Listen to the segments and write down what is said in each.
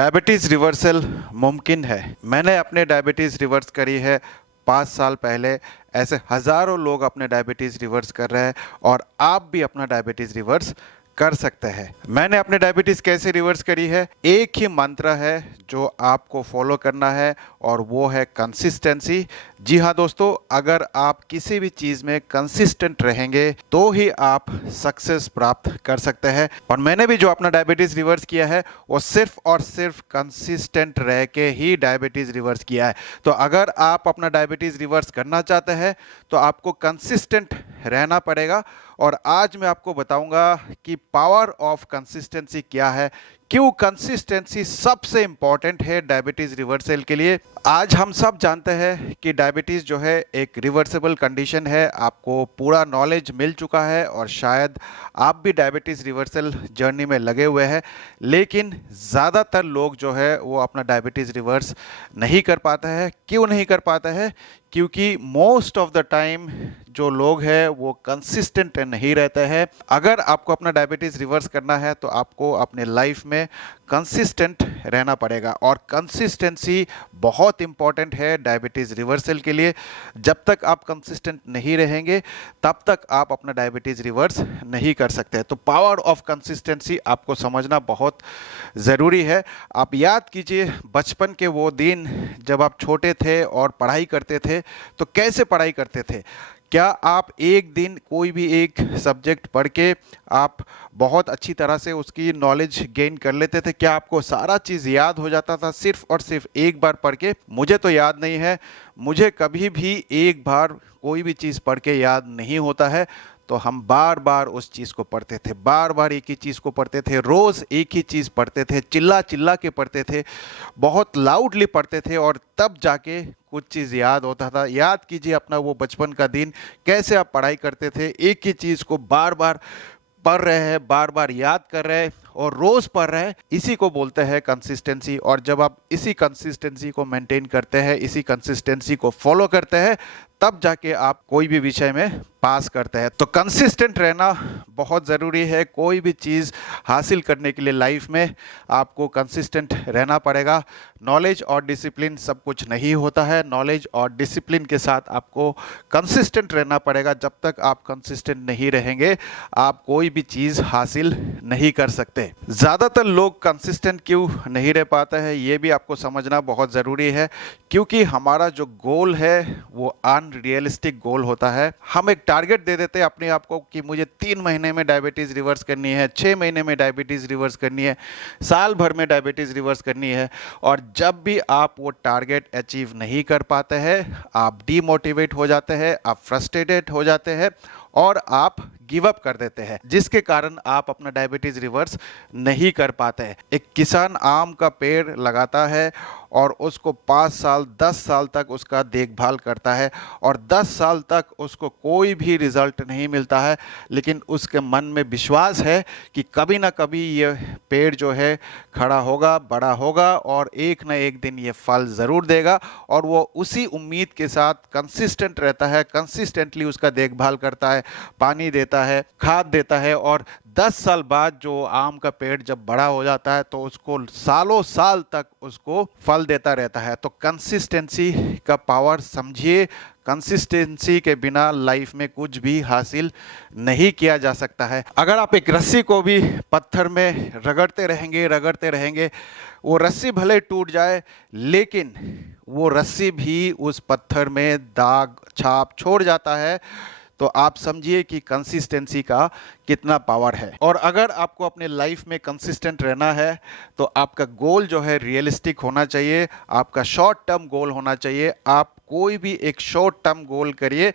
Diabetes reversal मुमकिन है। मैंने अपने डायबिटीज़ रिवर्स करी है 5 साल पहले। ऐसे हज़ारों लोग अपने डायबिटीज़ रिवर्स कर रहे हैं और आप भी अपना डायबिटीज़ रिवर्स कर सकते हैं। मैंने अपने डायबिटीज़ कैसे रिवर्स करी है, एक ही मंत्र है जो आपको फॉलो करना है और वो है कंसिस्टेंसी। जी हाँ दोस्तों, अगर आप किसी भी चीज़ में कंसिस्टेंट रहेंगे तो ही आप सक्सेस प्राप्त कर सकते हैं। और मैंने भी जो अपना डायबिटीज़ रिवर्स किया है वो सिर्फ और सिर्फ कंसिस्टेंट रह के ही डायबिटीज़ रिवर्स किया है। तो अगर आप अपना डायबिटीज़ रिवर्स करना चाहते हैं तो आपको कंसिस्टेंट रहना पड़ेगा। और आज मैं आपको बताऊंगा कि पावर ऑफ कंसिस्टेंसी क्या है, क्यों कंसिस्टेंसी सबसे इंपॉर्टेंट है डायबिटीज़ रिवर्सल के लिए। आज हम सब जानते हैं कि डायबिटीज़ जो है एक रिवर्सिबल कंडीशन है। आपको पूरा नॉलेज मिल चुका है और शायद आप भी डायबिटीज़ रिवर्सल जर्नी में लगे हुए हैं, लेकिन ज़्यादातर लोग जो है वो अपना डायबिटीज़ रिवर्स नहीं कर पाते हैं। क्यों नहीं कर पाते हैं? क्योंकि मोस्ट ऑफ द टाइम जो लोग हैं वो कंसिस्टेंट नहीं रहते हैं। अगर आपको अपना डायबिटीज़ रिवर्स करना है तो आपको अपने लाइफ में कंसिस्टेंट रहना पड़ेगा और कंसिस्टेंसी बहुत इंपॉर्टेंट है डायबिटीज़ रिवर्सल के लिए। जब तक आप कंसिस्टेंट नहीं रहेंगे तब तक आप अपना डायबिटीज़ रिवर्स नहीं कर सकते। तो पावर ऑफ कंसिस्टेंसी आपको समझना बहुत ज़रूरी है। आप याद कीजिए बचपन के वो दिन जब आप छोटे थे और पढ़ाई करते थे, तो कैसे पढ़ाई करते थे? क्या आप एक दिन कोई भी एक सब्जेक्ट पढ़ के आप बहुत अच्छी तरह से उसकी नॉलेज गेन कर लेते थे? क्या आपको सारा चीज़ याद हो जाता था सिर्फ और सिर्फ एक बार पढ़ के? मुझे तो याद नहीं है, मुझे कभी भी एक बार कोई भी चीज़ पढ़ के याद नहीं होता है। तो हम बार बार उस चीज़ को पढ़ते थे, बार बार एक ही चीज़ को पढ़ते थे, रोज़ एक ही चीज़ पढ़ते थे, चिल्ला चिल्ला के पढ़ते थे, बहुत लाउडली पढ़ते थे और तब जाके कुछ चीज़ याद होता था। याद कीजिए अपना वो बचपन का दिन, कैसे आप पढ़ाई करते थे, एक ही चीज़ को बार बार पढ़ रहे हैं, बार बार याद कर रहे हैं और रोज़ पढ़ रहे हैं। इसी को बोलते हैं कंसिस्टेंसी। और जब आप इसी कंसिस्टेंसी को मेंटेन करते हैं, इसी कंसिस्टेंसी को फॉलो करते हैं, तब जाके आप कोई भी विषय में पास करते हैं। तो कंसिस्टेंट रहना बहुत ज़रूरी है। कोई भी चीज़ हासिल करने के लिए लाइफ में आपको कंसिस्टेंट रहना पड़ेगा। नॉलेज और डिसिप्लिन सब कुछ नहीं होता है। नॉलेज और डिसिप्लिन के साथ आपको कंसिस्टेंट रहना पड़ेगा। जब तक आप कंसिस्टेंट नहीं रहेंगे आप कोई भी चीज़ हासिल नहीं कर सकते। ज़्यादातर लोग कंसिस्टेंट क्यों नहीं रह पाते हैं ये भी आपको समझना बहुत ज़रूरी है, क्योंकि हमारा जो गोल है वो अनरियलिस्टिक गोल होता है। हम एक टारगेट दे देते हैं अपने आप को कि मुझे 3 महीने में डायबिटीज़ रिवर्स करनी है, 6 महीने में डायबिटीज़ रिवर्स करनी है, साल भर में डायबिटीज़ रिवर्स करनी है। और जब भी आप वो टारगेट अचीव नहीं कर पाते हैं आप डीमोटिवेट हो जाते हैं, आप फ्रस्ट्रेटेड हो जाते हैं और आप गिव अप कर देते हैं, जिसके कारण आप अपना डायबिटीज़ रिवर्स नहीं कर पाते हैं। एक किसान आम का पेड़ लगाता है और उसको 5 साल 10 साल तक उसका देखभाल करता है और 10 साल तक उसको कोई भी रिजल्ट नहीं मिलता है, लेकिन उसके मन में विश्वास है कि कभी ना कभी ये पेड़ जो है खड़ा होगा, बड़ा होगा और एक ना एक दिन ये फल ज़रूर देगा। और वो उसी उम्मीद के साथ कंसिस्टेंट रहता है, कंसिस्टेंटली उसका देखभाल करता है, पानी देता है, खाद देता है और 10 साल बाद जो आम का पेड़ जब बड़ा हो जाता है तो उसको सालों साल तक उसको फल देता रहता है। तो कंसिस्टेंसी का पावर समझिए। कंसिस्टेंसी के बिना लाइफ में कुछ भी हासिल नहीं किया जा सकता है। अगर आप एक रस्सी को भी पत्थर में रगड़ते रहेंगे, वो रस्सी भले टूट जाए लेकिन वो रस्सी भी उस पत्थर में दाग छाप छोड़ जाता है। तो आप समझिए कि कंसिस्टेंसी का कितना पावर है। और अगर आपको अपने लाइफ में कंसिस्टेंट रहना है तो आपका गोल जो है रियलिस्टिक होना चाहिए, आपका शॉर्ट टर्म गोल होना चाहिए। आप कोई भी एक शॉर्ट टर्म गोल करिए।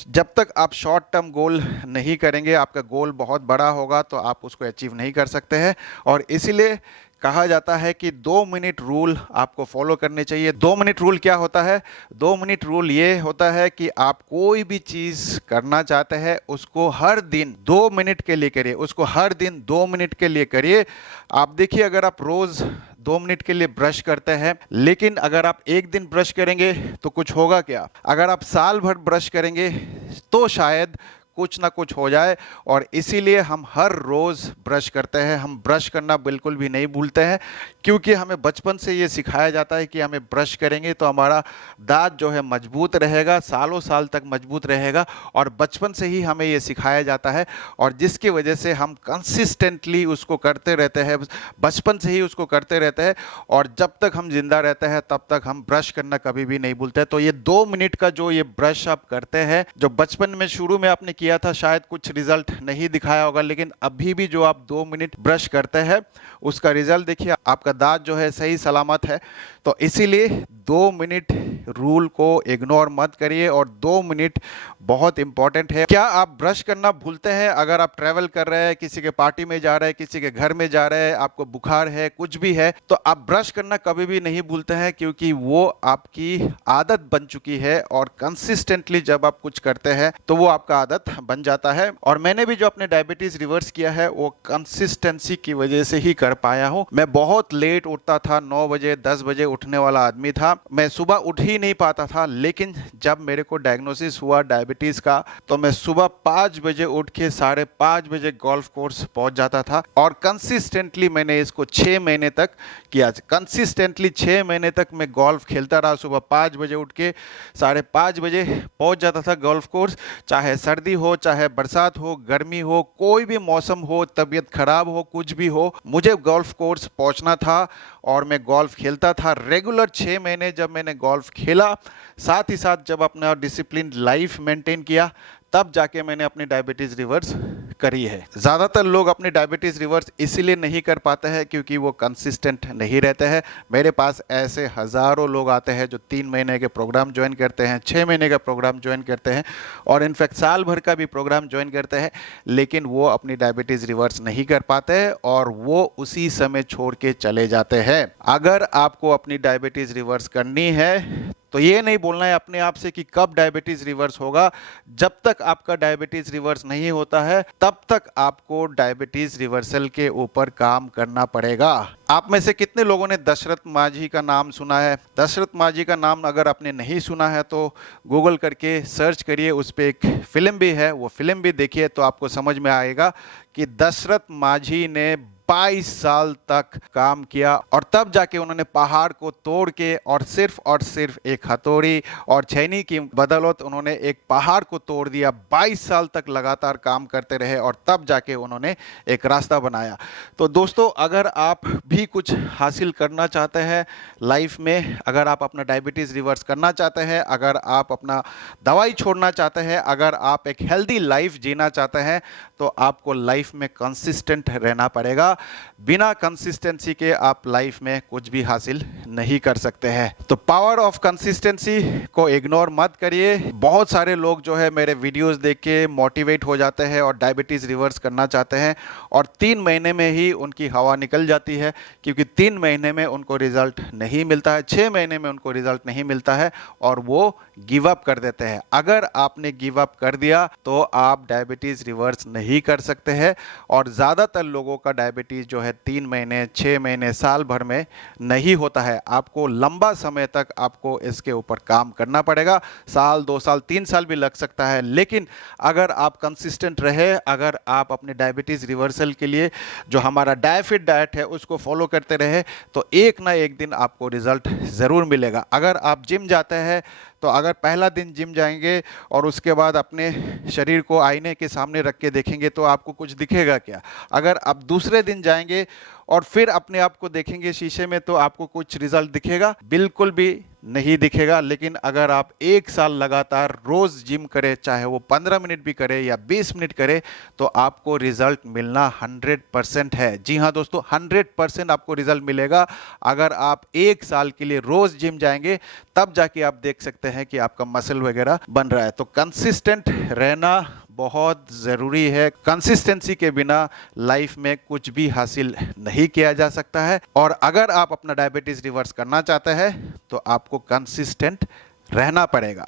जब तक आप शॉर्ट टर्म गोल नहीं करेंगे, आपका गोल बहुत बड़ा होगा तो आप उसको अचीव नहीं कर सकते हैं। और इसीलिए कहा जाता है कि 2 मिनट रूल आपको फॉलो करने चाहिए। 2 मिनट रूल क्या होता है? 2 मिनट रूल ये होता है कि आप कोई भी चीज़ करना चाहते हैं उसको हर दिन 2 मिनट के लिए करिए, उसको हर दिन 2 मिनट के लिए करिए। आप देखिए, अगर आप रोज़ 2 मिनट के लिए ब्रश करते हैं, लेकिन अगर आप एक दिन ब्रश करेंगे तो कुछ होगा क्या? अगर आप साल भर ब्रश करेंगे तो शायद कुछ ना कुछ हो जाए, और इसीलिए हम हर रोज़ ब्रश करते हैं। हम ब्रश करना बिल्कुल भी नहीं भूलते हैं, क्योंकि हमें बचपन से ये सिखाया जाता है कि हमें ब्रश करेंगे तो हमारा दांत जो है मजबूत रहेगा, सालों साल तक मजबूत रहेगा। और बचपन से ही हमें ये सिखाया जाता है, और जिसकी वजह से हम कंसिस्टेंटली उसको करते रहते हैं, बचपन से ही उसको करते रहते हैं, और जब तक हम जिंदा रहते हैं तब तक हम ब्रश करना कभी भी नहीं भूलते। तो ये 2 मिनट का जो ये ब्रश आप करते हैं, जो बचपन में शुरू में आपने किया था शायद कुछ रिजल्ट नहीं दिखाया होगा, लेकिन अभी भी जो आप 2 मिनट ब्रश करते हैं उसका रिजल्ट देखिए, आपका दांत जो है सही सलामत है। तो इसीलिए 2 मिनट रूल को इग्नोर मत करिए, और 2 मिनट बहुत इंपॉर्टेंट है। क्या आप ब्रश करना भूलते हैं? अगर आप ट्रैवल कर रहे हैं, किसी के पार्टी में जा रहे हैं, किसी के घर में जा रहे हैं, आपको बुखार है, कुछ भी है, तो आप ब्रश करना कभी भी नहीं भूलते हैं, क्योंकि वो आपकी आदत बन चुकी है। और कंसिस्टेंटली जब आप कुछ करते हैं तो वो आपका आदत बन जाता है। और मैंने भी जो अपने डायबिटीज रिवर्स किया है वो कंसिस्टेंसी की वजह से ही कर पाया हूं। मैं बहुत लेट उठता था, 9 बजे 10 बजे उठने वाला आदमी था, मैं सुबह उठ ही नहीं पाता था। लेकिन जब मेरे को डायग्नोसिस हुआ डायबिटीज का, तो मैं सुबह 5 बजे उठ के 5:30 बजे गोल्फ कोर्स पहुंच जाता था। और कंसिस्टेंटली मैंने इसको 6 महीने तक किया। कंसिस्टेंटली 6 महीने तक मैं गोल्फ खेलता रहा। सुबह 5 बजे उठ के 5:30 बजे पहुंच जाता था गोल्फ कोर्स, चाहे सर्दी हो, चाहे बरसात हो, गर्मी हो, कोई भी मौसम हो, तबीयत खराब हो, कुछ भी हो, मुझे गोल्फ कोर्स पहुंचना था और मैं गोल्फ खेलता था रेगुलर। 6 महीने जब मैंने गोल्फ खेला, साथ ही साथ जब अपना डिसिप्लिन लाइफ मेंटेन किया, तब जाके मैंने अपनी डायबिटीज़ रिवर्स करी है। ज़्यादातर लोग अपनी डायबिटीज़ रिवर्स इसीलिए नहीं कर पाते हैं क्योंकि वो कंसिस्टेंट नहीं रहते हैं। मेरे पास ऐसे हज़ारों लोग आते हैं जो 3 महीने के प्रोग्राम ज्वाइन करते हैं, 6 महीने का प्रोग्राम ज्वाइन करते हैं, और इनफैक्ट साल भर का भी प्रोग्राम ज्वाइन करते हैं, लेकिन वो अपनी डायबिटीज़ रिवर्स नहीं कर पाते और वो उसी समय छोड़ के चले जाते हैं। अगर आपको अपनी डायबिटीज़ रिवर्स करनी है तो ये नहीं बोलना है अपने आप से कि कब डायबिटीज़ रिवर्स होगा। जब तक आपका डायबिटीज़ रिवर्स नहीं होता है तब तक आपको डायबिटीज़ रिवर्सल के ऊपर काम करना पड़ेगा। आप में से कितने लोगों ने दशरथ माझी का नाम सुना है? दशरथ माझी का नाम अगर आपने नहीं सुना है तो गूगल करके सर्च करिए, उस पर एक फिल्म भी है, वो फिल्म भी देखिए तो आपको समझ में आएगा कि दशरथ माझी ने 22 साल तक काम किया, और तब जाके उन्होंने पहाड़ को तोड़ के और सिर्फ एक हथौड़ी और छैनी की बदौलत उन्होंने एक पहाड़ को तोड़ दिया। 22 साल तक लगातार काम करते रहे और तब जाके उन्होंने एक रास्ता बनाया। तो दोस्तों, अगर आप भी कुछ हासिल करना चाहते हैं लाइफ में, अगर आप अपना डायबिटीज़ रिवर्स करना चाहते हैं, अगर आप अपना दवाई छोड़ना चाहते हैं, अगर आप एक हेल्दी लाइफ जीना चाहते हैं, तो आपको लाइफ में कंसिस्टेंट रहना पड़ेगा। बिना कंसिस्टेंसी के आप लाइफ में कुछ भी हासिल नहीं कर सकते हैं। तो पावर ऑफ कंसिस्टेंसी को इग्नोर मत करिए। बहुत सारे लोग जो है मेरे वीडियोस देख के मोटिवेट हो जाते हैं और डायबिटीज़ रिवर्स करना चाहते हैं, और 3 महीने में ही उनकी हवा निकल जाती है, क्योंकि 3 महीने में उनको रिजल्ट नहीं मिलता है, 6 महीने में उनको रिजल्ट नहीं मिलता है, और वो गिव अप कर देते हैं। अगर आपने गिव अप कर दिया तो आप डायबिटीज़ रिवर्स नहीं कर सकते हैं। और ज़्यादातर लोगों का डायबिटीज़ जो है 3 महीने, 6 महीने, साल भर में नहीं होता है। आपको लंबा समय तक आपको इसके ऊपर काम करना पड़ेगा, साल, 2 साल, 3 साल भी लग सकता है। लेकिन अगर आप कंसिस्टेंट रहे, अगर आप अपने डायबिटीज़ रिवर्सल के लिए जो हमारा डायफिट डाइट है उसको फॉलो करते रहे, तो एक ना एक दिन आपको रिजल्ट ज़रूर मिलेगा। अगर आप जिम जाते हैं तो अगर पहला दिन जिम जाएंगे और उसके बाद अपने शरीर को आईने के सामने रख के देखेंगे तो आपको कुछ दिखेगा क्या? अगर आप दूसरे दिन जाएंगे और फिर अपने आप को देखेंगे शीशे में तो आपको कुछ रिजल्ट दिखेगा? बिल्कुल भी नहीं दिखेगा। लेकिन अगर आप 1 साल लगातार रोज़ जिम करें, चाहे वो 15 मिनट भी करें या 20 मिनट करें, तो आपको रिजल्ट मिलना 100% है। जी हाँ दोस्तों, 100% आपको रिजल्ट मिलेगा। अगर आप 1 साल के लिए रोज़ जिम जाएंगे तब जाके आप देख सकते हैं कि आपका मसल वगैरह बन रहा है। तो कंसिस्टेंट रहना बहुत ज़रूरी है। कंसिस्टेंसी के बिना लाइफ में कुछ भी हासिल नहीं किया जा सकता है। और अगर आप अपना डायबिटीज़ रिवर्स करना चाहते हैं तो आपको कंसिस्टेंट रहना पड़ेगा।